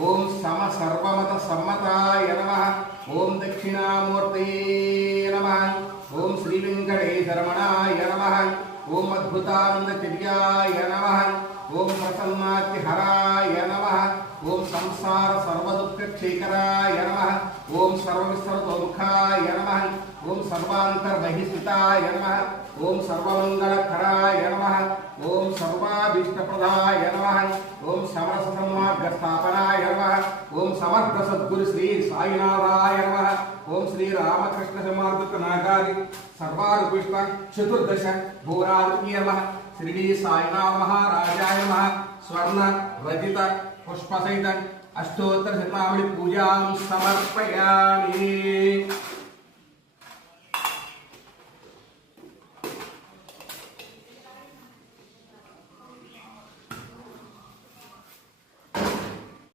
ఓం సమ సర్వమత సమ్మతాయ నమ ఓం దక్షిణామూర్తయే నమ ఓం శ్రీ వెంకటేశరమణాయ నమ ఓం అద్భుతానందచర్యాయ నమ ఓం ప్రసన్నాతిహరాయ నమ ఓం సంసార సర్వదుఃఖక్షేకరాయ నమ ఓం సర్వవిస్తరతోముఖాయ నమ ఓం సర్వాంతర్బహిస్థితాయ నమ ఓం సర్వమంగళకరాయ నమ ఓం సర్వాభీష్టప్రదాయ నమ ఓం సమరస సంవాగ్రస్థాపనాయ సమర్థ సద్గురు శ్రీ సాయినాథాయ నమ ఓం శ్రీ రామకృష్ణ సమార్గత నాగాది సర్వానుపుష్ప చతుర్దశ భూరాజకీయ నమ శ్రీడి సాయినాథ మహారాజాయ నమ స్వర్ణ రజిత పుష్పసహిత అష్టోత్తర శతనామణి పూజాం సమర్పయామి